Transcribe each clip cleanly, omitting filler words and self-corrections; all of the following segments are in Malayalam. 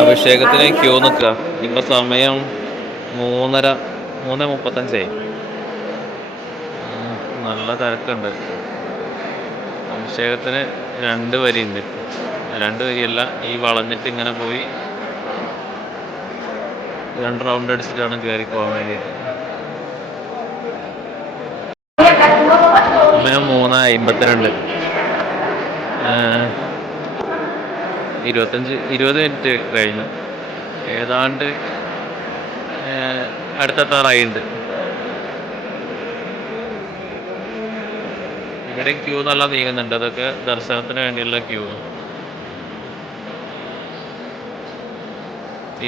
അഭിഷേകത്തിന് ക്യൂ നിൽക്കുക. ഇപ്പം സമയം 3:35. നല്ല തിരക്കുണ്ട്. അഭിഷേകത്തിന് 2 വരിയുണ്ട്. 2 വരിയല്ല, ഈ വളഞ്ഞിട്ട് ഇങ്ങനെ പോയി 2 റൗണ്ട് അടിച്ചിട്ടാണ് കയറി പോകാൻ വേണ്ടിയിട്ട്. സമയം 3:52. 20 മിനിറ്റ് കഴിഞ്ഞു. ഏതാണ്ട് അടുത്തെത്താറായിട്ടുണ്ട്. ഇവിടെ ക്യൂ നല്ല നീങ്ങുന്നുണ്ട്. അതൊക്കെ ദർശനത്തിന് വേണ്ടിയുള്ള ക്യൂ.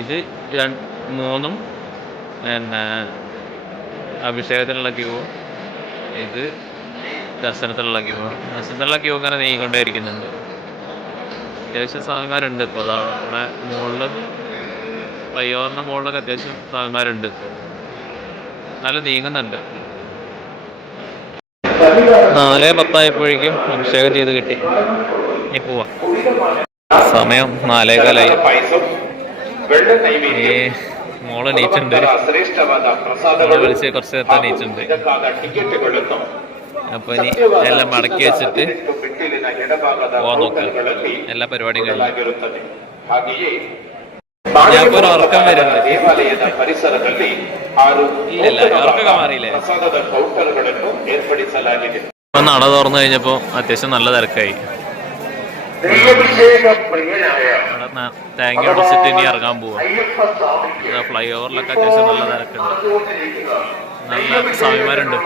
ഇത് 3 പിന്നെ അഭിഷേകത്തിനുള്ള ക്യൂ, ഇത് ദർശനത്തിലുള്ള ക്യൂ. ദർശനത്തിലുള്ള ക്യൂ ഇങ്ങനെ നീങ്ങിക്കൊണ്ടേ ഇരിക്കുന്നുണ്ട്. അത്യാവശ്യം സാധനക്കാരുണ്ട്. ഇപ്പോൾ അവിടെ മുകളിൽ പയ്യോറിൻ്റെ മുകളിലൊക്കെ അത്യാവശ്യം സാധനക്കാരുണ്ട്. നല്ല നീങ്ങുന്നുണ്ട്. 4:10 അഭിഷേകം ചെയ്ത് കിട്ടി. ഇനി പോവാം. സമയം 4:15. മോളെ നീച്ചുണ്ട്. മോളെ വിളിച്ച് കുറച്ച് നേരത്തെ നീച്ചുണ്ട്. അപ്പൊ ഇനി എല്ലാം മടക്കി വെച്ചിട്ട് പോവാൻ നോക്കുക. എല്ലാ പരിപാടിയും കഴിഞ്ഞു. ഞങ്ങൾക്ക് ഒരു ഉറക്കം വരുന്നുണ്ട്. ഇല്ല, ഉറക്കൊക്കെ മാറിയില്ലേ? ഇപ്പൊ നട തുറന്നു കഴിഞ്ഞപ്പോ അത്യാവശ്യം നല്ല തിരക്കായി. തേങ്ങ അടിച്ചിട്ട് ഇനി ഇറങ്ങാൻ പോവാ. ഫ്ലൈ ഓവറിലൊക്കെ അത്യാവശ്യം നല്ല തിരക്കുണ്ട്. നല്ല സ്വാമിമാരുണ്ട്.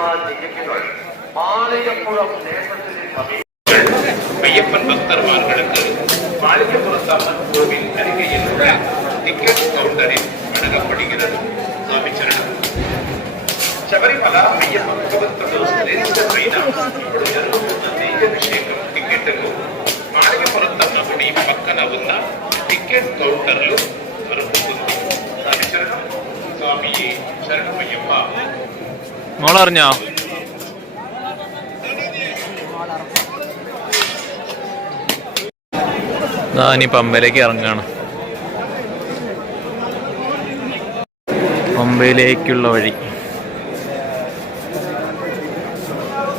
ஐயப்பன் பக்தர்மார்களுக்கு மாளிகைப்புறத்தம்மன் கோவில் அருகில் உள்ள டிக்கெட் கவுண்டரில் வழங்கப்படுகிறது. சுவாமி சரணம். శబరిమల అయ్యప్ప భగవంతుడు శ్రేష్టమైన ఇప్పుడు జరుగుతున్న తేజాభిషేకం టికెట్కు మాళిగపురత్తమ్మ గుడి పక్కన ఉన్న టికెట్ కౌంటర్లు దొరుకుతుంది. స్వామి శరణం. స్వామి శరణమయ్యప్ప. മോളറിഞ്ഞോ? ഇനി പമ്പയിലേക്ക് ഇറങ്ങുകയാണ്. പമ്പയിലേക്കുള്ള വഴി.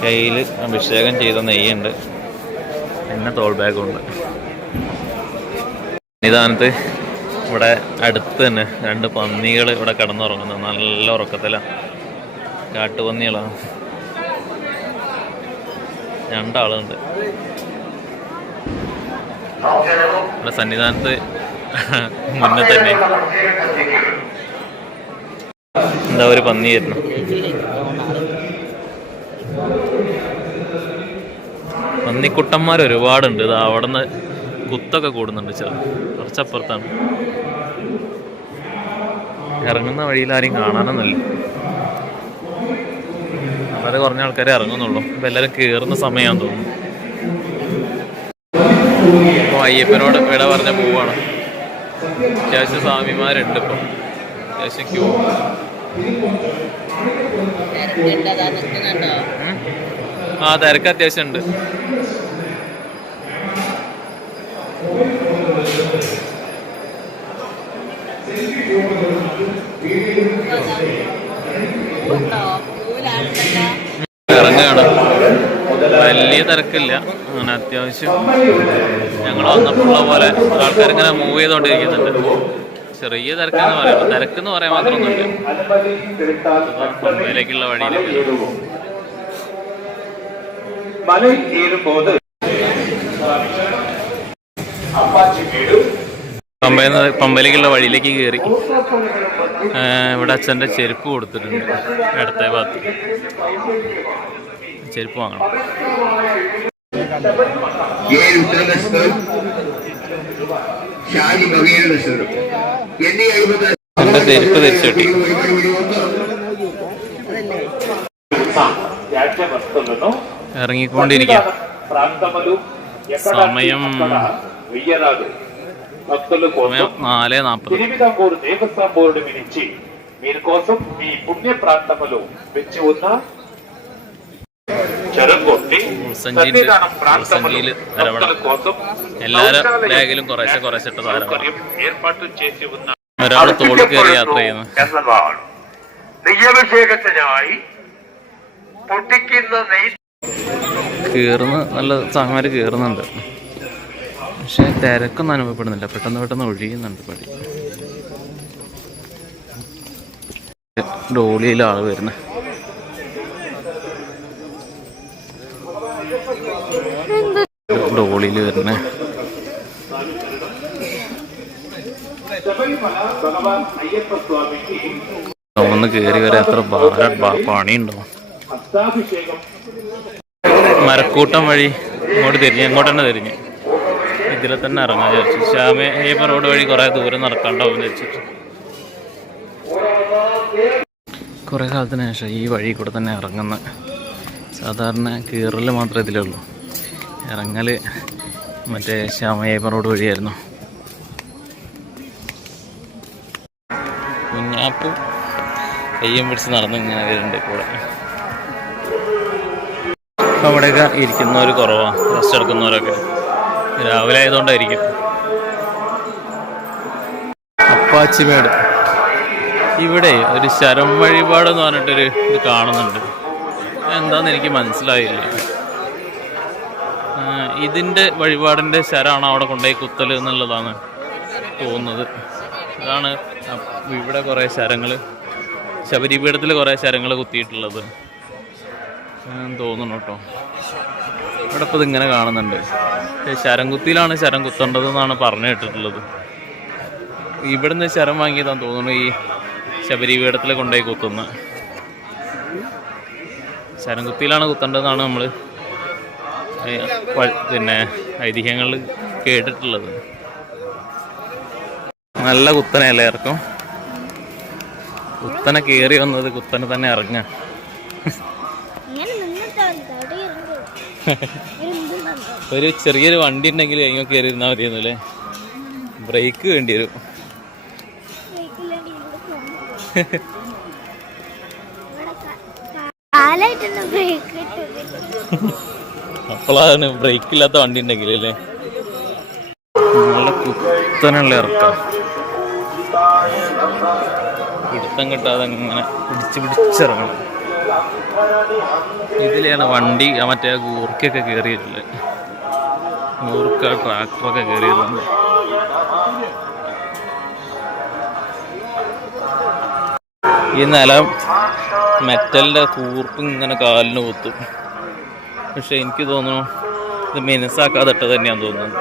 കയ്യിൽ അഭിഷേകം ചെയ്ത നെയ്യുണ്ട്, പിന്നെ തോൾ ബാഗുണ്ട്. നിദാനത്ത് ഇവിടെ അടുത്ത് തന്നെ 2 പന്നികൾ ഇവിടെ കിടന്നുറങ്ങുന്നു. നല്ല ഉറക്കത്തിലാണ്. കാട്ടുപന്നികളാണ്. 2 ആളുണ്ട് ഇവിടെ സന്നിധാനത്ത്. മുന്നേ തന്നെ എന്താ ഒരു പന്നിയായിരുന്നു. പന്നിക്കുട്ടന്മാർ ഒരുപാടുണ്ട്. ഇത് അവിടെ നിന്ന് കുത്തൊക്കെ കൂടുന്നുണ്ട്. കുറച്ചപ്പുറത്താണ്. ഇറങ്ങുന്ന വഴിയിൽ ആരെയും കാണാനൊന്നുമില്ല. വളരെ കുറഞ്ഞ ആൾക്കാരെ ഇറങ്ങുന്നുള്ളൂ. ഇപ്പം എല്ലാവരും കയറുന്ന സമയമാണെന്ന് തോന്നുന്നു. ഇപ്പോൾ അയ്യപ്പനോട് വിട പറഞ്ഞ പോവാണ്. അത്യാവശ്യം സ്വാമിമാരുണ്ട്. ഇപ്പം അത്യാവശ്യം ക്യൂ. ആ തിരക്ക് അത്യാവശ്യം ഉണ്ട്. ഇറങ്ങുകയാണ്. വലിയ തിരക്കില്ല. അങ്ങനെ അത്യാവശ്യം ഞങ്ങൾ വന്നപ്പോഴുള്ള പോലെ ആൾക്കാരിങ്ങനെ മൂവ് ചെയ്തുകൊണ്ടിരിക്കുന്നുണ്ട്. ചെറിയ തിരക്കെന്ന് പറയാം. തിരക്കെന്ന് പറയാൻ മാത്രമൊന്നുമില്ല. പമ്പയിലേക്കുള്ള വഴിയിലേക്ക് പമ്പയിലേക്കുള്ള വഴിയിലേക്ക് കയറി. ഇവിടെ അച്ഛൻ്റെ ചെരുപ്പ് കൊടുത്തിട്ടുണ്ട്. ഇടത്തെ ഭാഗത്ത് ചെരുപ്പ് വാങ്ങണം. എന്റെ ചെരുപ്പ് തിരിച്ചു കിട്ടി. ఇరങ്ങിക്കൊണ്ടിരിക്കുക. సమయం 4:40. దేవస్థానం బోర్డు నుంచి మీరు కోసం మీ పుణ్య ప్రాంతములో వెచ్చి ఉన్న മുൾസഞ്ചിയിൽ അരവണ എല്ലാവരും ബാഗിലും കുറേശ്ശെ കുറേശ്ശിട്ട് ധാരാളം. ഒരാൾ തോളിൽ കയറി യാത്ര ചെയ്യുന്നു. നെയ്യഭിഷേകത്തിനായി പൊട്ടിക്കുന്ന കയറുന്ന നല്ല ചങ്ങാര് കയറുന്നുണ്ട്, പക്ഷെ തിരക്കൊന്നും അനുഭവപ്പെടുന്നില്ല. പെട്ടെന്ന് പെട്ടെന്ന് ഒഴിയുന്നുണ്ട് പടി. ഡോളിയിൽ ആള് വരുന്നത്. ഡോളിയിൽ വരുന്നേ ഒന്ന് കയറി വരെ എത്ര പണിയുണ്ടോ. മരക്കൂട്ടം വഴി ഇങ്ങോട്ട് തിരിഞ്ഞ് എങ്ങോട്ട് തന്നെ തിരിഞ്ഞ് ഇതിലെ തന്നെ ഇറങ്ങാൻ വിചാരിച്ചു. ശ്യാമേപ്പ റോഡ് വഴി കുറേ ദൂരം നടക്കണ്ടാവും വെച്ചിട്ട് കുറേ കാലത്തിന് ശേഷം ഈ വഴി കൂടെ തന്നെ ഇറങ്ങുന്ന. സാധാരണ കീറൽ മാത്രമേ ഇതിലേ ഉള്ളൂ, ഇറങ്ങൽ മറ്റേ ശ്യാമേപ്പ റോഡ് വഴിയായിരുന്നു. കുഞ്ഞാപ്പും കയ്യും പിടിച്ച് നടന്ന് ഇങ്ങനെ വരുന്നുണ്ട് കൂടെ. അപ്പം അവിടെയൊക്കെ ഇരിക്കുന്നവർ കുറവാണ്, റെസ്റ്റ് എടുക്കുന്നവരൊക്കെ. രാവിലെ ആയതുകൊണ്ടായിരിക്കും. അപ്പാച്ചിമേട് ഇവിടെ ഒരു ശരം വഴിപാടെന്ന് പറഞ്ഞിട്ടൊരു ഇത് കാണുന്നുണ്ട്. എന്താണെന്ന് എനിക്ക് മനസ്സിലായില്ല. ഇതിൻ്റെ വഴിപാടിൻ്റെ ശരമാണ് അവിടെ കൊണ്ടുപോയി കുത്തൽ എന്നുള്ളതാണ് തോന്നുന്നത്. അതാണ് ഇവിടെ കുറേ ശരങ്ങൾ, ശബരിപീഠത്തിൽ കുറേ ശരങ്ങൾ കുത്തിയിട്ടുള്ളത് തോന്നുന്നു കേട്ടോ. ഇവിടെ ഇപ്പോൾ ഇതിങ്ങനെ കാണുന്നുണ്ട്. ശരം കുത്തിയിലാണ് ശരം കുത്തേണ്ടതെന്നാണ് പറഞ്ഞു കേട്ടിട്ടുള്ളത്. ഇവിടുന്ന് ശരം വാങ്ങിയതാന്ന് തോന്നുന്നു ഈ ശബരിപീഠത്തിൽ കൊണ്ടുപോയി കുത്തുന്ന. ശരം കുത്തിയിലാണ് കുത്തേണ്ടതെന്നാണ് നമ്മൾ പിന്നെ ഐതിഹ്യങ്ങളിൽ കേട്ടിട്ടുള്ളത്. നല്ല കുത്തനെയല്ലേ ഇറക്കും. കുത്തനെ കയറി വന്നത് കുത്തനെ തന്നെ ഇറങ്ങാം. ഒരു ചെറിയൊരു വണ്ടി ഉണ്ടെങ്കിൽ എങ്ങനെ കയറി ഇരുന്നാൽ മതിയെന്നല്ലേ. ബ്രേക്ക് വേണ്ടി വരും. അപ്പോഴാണ് ബ്രേക്ക് ഇല്ലാത്ത വണ്ടി ഉണ്ടെങ്കിൽ അല്ലേ. നല്ല കുത്തനുള്ള ഇറക്കാം. പിടുത്തം കിട്ടാതെ ഇങ്ങനെ പിടിച്ചിറങ്ങണം. ഇതിലാണ് വണ്ടി മറ്റേ ഗൂർക്കൊക്കെ കയറിയിട്ടുള്ളത്. ഗൂർക്ക ട്രാക്ടറൊക്കെ കയറിയിട്ടുണ്ട്. ഈ നിലം മെറ്റലിൻ്റെ കൂർപ്പ് ഇങ്ങനെ കാലിന് കുത്തും. പക്ഷെ എനിക്ക് തോന്നുന്നു ഇത് മിനുസാക്കാതെ ഇട്ടത് തന്നെയാണെന്ന് തോന്നുന്നത്.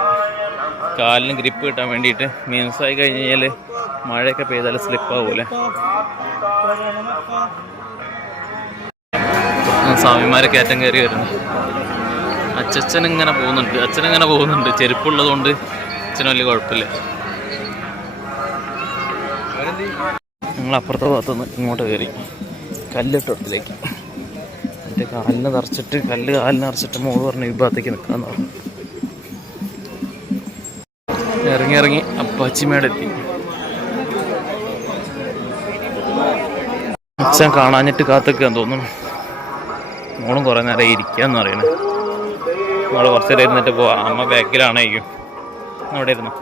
കാലിന് ഗ്രിപ്പ് കിട്ടാൻ വേണ്ടിയിട്ട്. മിനുസായി കഴിഞ്ഞ് കഴിഞ്ഞാൽ മഴയൊക്കെ പെയ്താൽ സ്ലിപ്പാവൂലെ. സ്വാമിമാരെ കയറ്റം കയറി വരുന്നു. അച്ഛനിങ്ങനെ പോകുന്നുണ്ട്. ചെരുപ്പുള്ളത് കൊണ്ട് അച്ഛന് വലിയ കുഴപ്പമില്ല. ഞങ്ങൾ അപ്പുറത്തെ ഭാഗത്തുനിന്ന് ഇങ്ങോട്ട് കയറി കല്ലിട്ടോട്ടത്തിലേക്ക്. എൻ്റെ കാലിന് നിറച്ചിട്ട് മോള് പറഞ്ഞു ഈ ഭാഗത്തേക്ക് നിൽക്കാന്ന് പറഞ്ഞു. ഇറങ്ങി അപ്പാച്ചിമേടെത്തി. അച്ഛൻ കാണാഞ്ഞിട്ട് കാത്തൊക്കെയാന്ന് തോന്നുന്നു. മോളും കുറേ നേരം ഇരിക്കാന്ന് പറയണേ. മോള് കുറച്ച് നേരം ഇരുന്നിട്ട് പോവാം. അമ്മ ബാക്കിലാണേക്കും. അവിടെ ഇരുന്നു.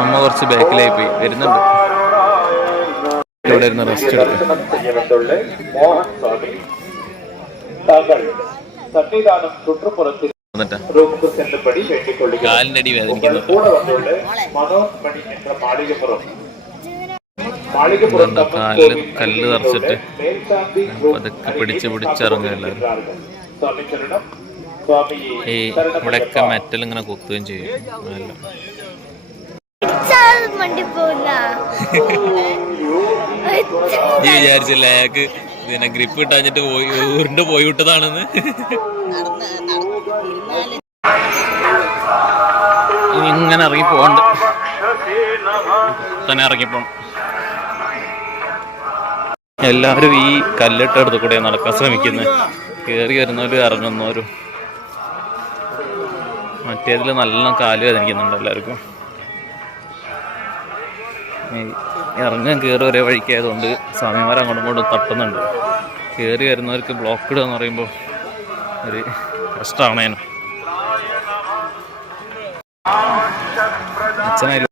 അമ്മ കുറച്ച് ബാക്കിലായി പോയി. വരുന്നുണ്ട്. ഇവിടെ ഇരുന്ന് റെസ്റ്റ് എടുക്കും. കാലിൻ്റെ അടി വേദനിക്കുന്നു. കാലിൽ കല്ല് നിറച്ചിട്ട് അതൊക്കെ പിടിച്ചിറങ്ങുക എല്ലാവരും. ഈ ഇവിടെയൊക്കെ മെറ്റൽ ഇങ്ങനെ കുത്തുകയും ചെയ്യും. നീ വിചാരിച്ചില്ല അയാൾക്ക് പിന്നെ ഗ്രിപ്പ് കിട്ടാഞ്ഞിട്ട് പോയി വിട്ടതാണെന്ന്. ഇങ്ങനെ ഇറങ്ങി പോകണ്ട് തന്നെ ഇറങ്ങിപ്പോണം. എല്ലാവരും ഈ കല്ലിട്ടടുത്ത് കൂടെ നടക്കാൻ ശ്രമിക്കുന്നത്. കയറി വരുന്നവരും ഇറങ്ങുന്നവരും. മറ്റേതിൽ നല്ല കാല് വേദനിക്കുന്നുണ്ട് എല്ലാവർക്കും. ഇറങ്ങാൻ കയറി ഒരേ വഴിക്കായതുകൊണ്ട് സ്വാമിമാർ അങ്ങോട്ടും ഇങ്ങോട്ടും തട്ടുന്നുണ്ട്. കയറി വരുന്നവർക്ക് ബ്ലോക്ക് ഇടുക എന്ന് പറയുമ്പോൾ ഒരു കഷ്ടമാണേനു. അച്ഛനായാലും